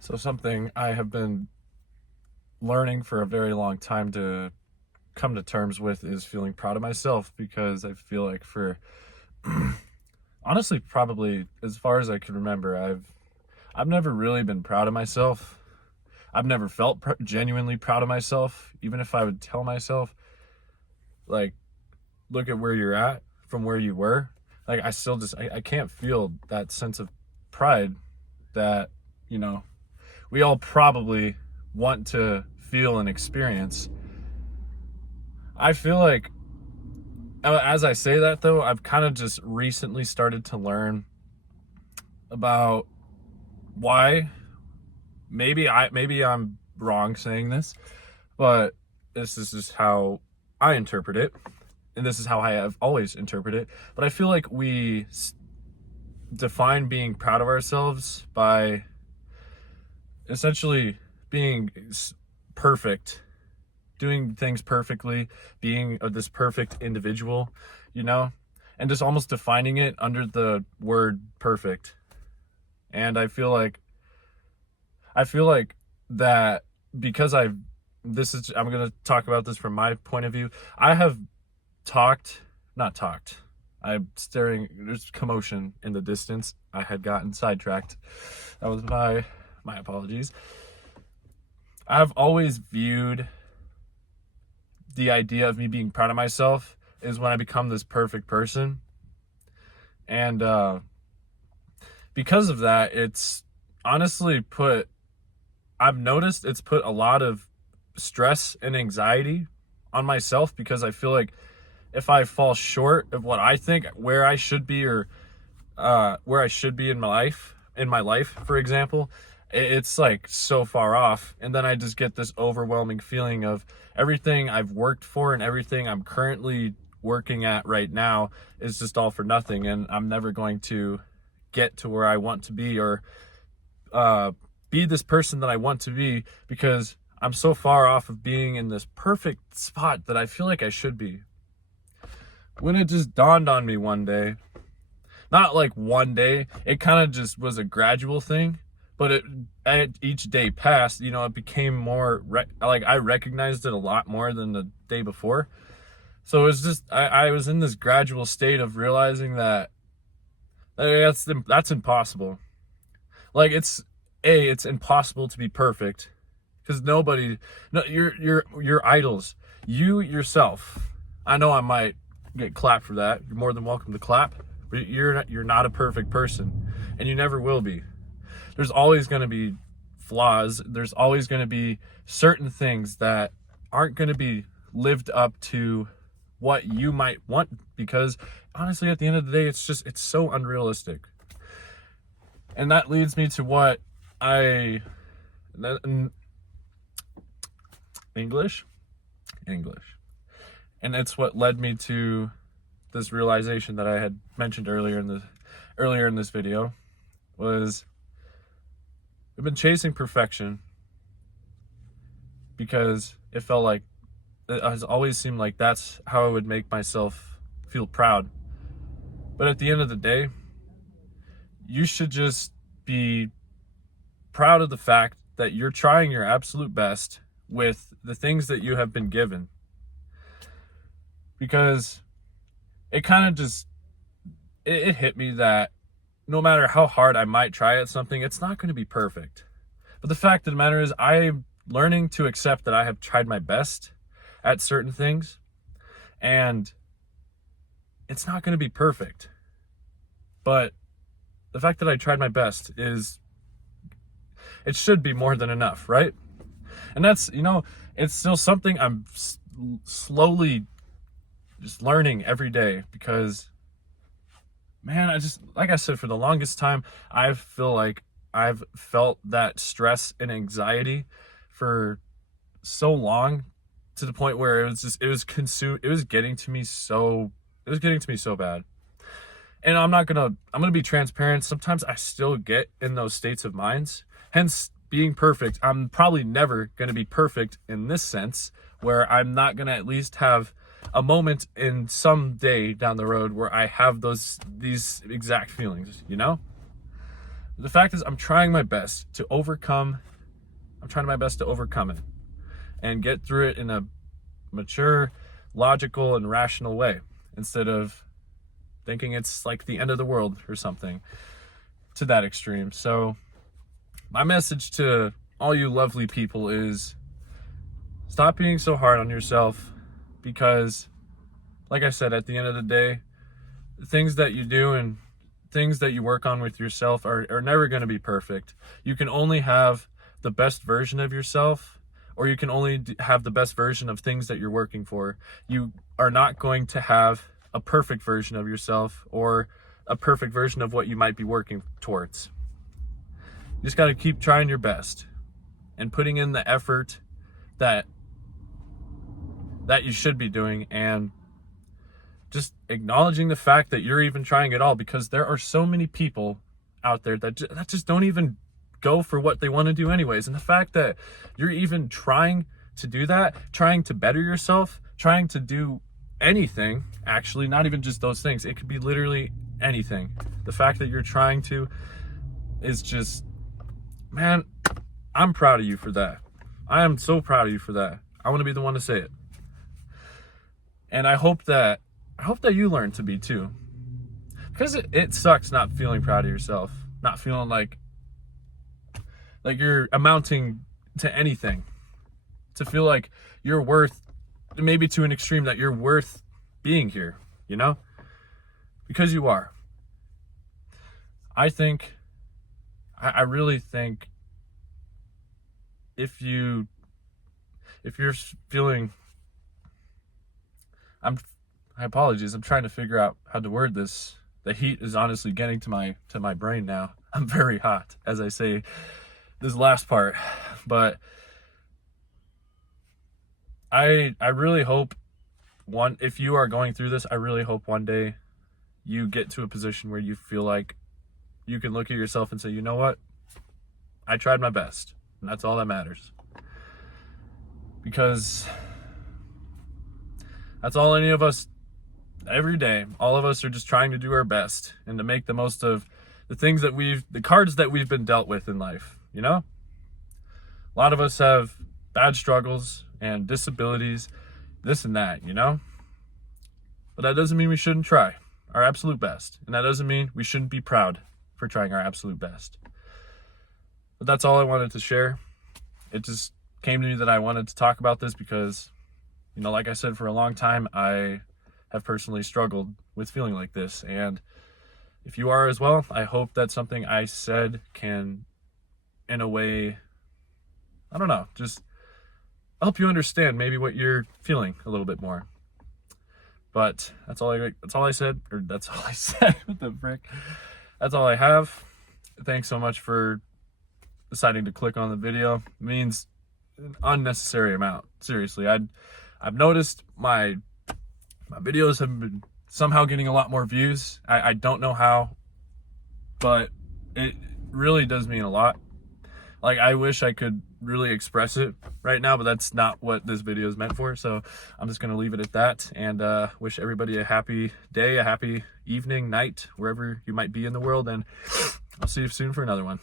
So something I have been learning for a very long time to come to terms with is feeling proud of myself, because I feel like for honestly probably as far as I can remember, I've never really been proud of myself. I've never felt genuinely proud of myself, even if I would tell myself like, look at where you're at from where you were. Like, I still just I can't feel that sense of pride that, you know, we all probably want to feel and experience. I feel like, as I say that though, I've kind of just recently started to learn about why. Maybe I'm wrong saying this, but this is just how I interpret it, and this is how I have always interpreted it. But I feel like we define being proud of ourselves by essentially being perfect, doing things perfectly, being this perfect individual, you know, and just almost defining it under the word perfect. And I feel like that, because I'm going to talk about this from my point of view. I have not talked. I'm staring, there's commotion in the distance. I had gotten sidetracked. That was my apologies. I've always viewed the idea of me being proud of myself is when I become this perfect person. And because of that, I've noticed it's put a lot of stress and anxiety on myself, because I feel like if I fall short of what I think where I should be, or where I should be in my life, for example, it's like so far off. And then I just get this overwhelming feeling of everything I've worked for and everything I'm currently working at right now is just all for nothing. And I'm never going to get to where I want to be, or be this person that I want to be, because I'm so far off of being in this perfect spot that I feel like I should be. When it just dawned on me one day, not like one day, it kind of just was a gradual thing, but as each day passed, it became more like I recognized it a lot more than the day before. So it was just I was in this gradual state of realizing that that's impossible. Like, it's impossible to be perfect, because no, your idols, you yourself. I know I might get clapped for that. You're more than welcome to clap, but you're not a perfect person, and you never will be. There's always going to be flaws. There's always going to be certain things that aren't going to be lived up to what you might want, because honestly, at the end of the day, it's so unrealistic. And that leads me to what English. And it's what led me to this realization that I had mentioned earlier in this video, was I've been chasing perfection because it has always seemed like that's how I would make myself feel proud. But at the end of the day, you should just be proud of the fact that you're trying your absolute best with the things that you have been given. Because it kind of just, it hit me that no matter how hard I might try at something, it's not going to be perfect. But the fact of the matter is, I'm learning to accept that I have tried my best at certain things, and it's not going to be perfect. But the fact that I tried my best it should be more than enough, right? And that's, it's still something I'm slowly just learning every day, because, man, like I said, for the longest time, I feel like I've felt that stress and anxiety for so long, to the point where it was getting to me so bad. And I'm going to be transparent. Sometimes I still get in those states of minds. Hence, being perfect. I'm probably never going to be perfect in this sense, where I'm not going to at least have a moment in some day down the road where I have these exact feelings, The fact is, I'm trying my best to overcome it and get through it in a mature, logical, and rational way, instead of thinking it's like the end of the world or something to that extreme. So my message to all you lovely people is stop being so hard on yourself, because like I said, at the end of the day, the things that you do and things that you work on with yourself are never going to be perfect. You can only have the best version of yourself, or you can only have the best version of things that you're working for. You are not going to have a perfect version of yourself or a perfect version of what you might be working towards. You just got to keep trying your best and putting in the effort that you should be doing, and just acknowledging the fact that you're even trying at all, because there are so many people out there that just don't even go for what they want to do anyways. And the fact that you're even trying to do that, trying to better yourself, trying to do anything, actually, not even just those things, it could be literally anything. The fact that you're trying to is just, man, I'm proud of you for that. I am so proud of you for that. I want to be the one to say it. And I hope that you learn to be too. Because it sucks not feeling proud of yourself, not feeling like you're amounting to anything. To feel like you're worth, maybe to an extreme, that you're worth being here, you know? Because you are. I really think if you're feeling, my apologies, I'm trying to figure out how to word this. The heat is honestly getting to my brain now. I'm very hot as I say this last part, but I really hope if you are going through this, I really hope one day you get to a position where you feel like you can look at yourself and say, you know what? I tried my best, and that's all that matters. Because that's all any of us, every day, all of us are just trying to do our best and to make the most of the cards that we've been dealt with in life, you know? A lot of us have bad struggles and disabilities, this and that, you know? But that doesn't mean we shouldn't try our absolute best. And that doesn't mean we shouldn't be proud for trying our absolute best. But that's all I wanted to share. It just came to me that I wanted to talk about this because, you know, like I said, for a long time, I have personally struggled with feeling like this. And if you are as well, I hope that something I said can, in a way, I don't know, just help you understand maybe what you're feeling a little bit more. But that's all I said. What the frick? That's all I have. Thanks so much for deciding to click on the video. It means an unnecessary amount. Seriously, I've noticed my videos have been somehow getting a lot more views. I don't know how, but it really does mean a lot. Like, I wish I could really express it right now, but that's not what this video is meant for. So I'm just going to leave it at that, and wish everybody a happy day, a happy evening, night, wherever you might be in the world. And I'll see you soon for another one.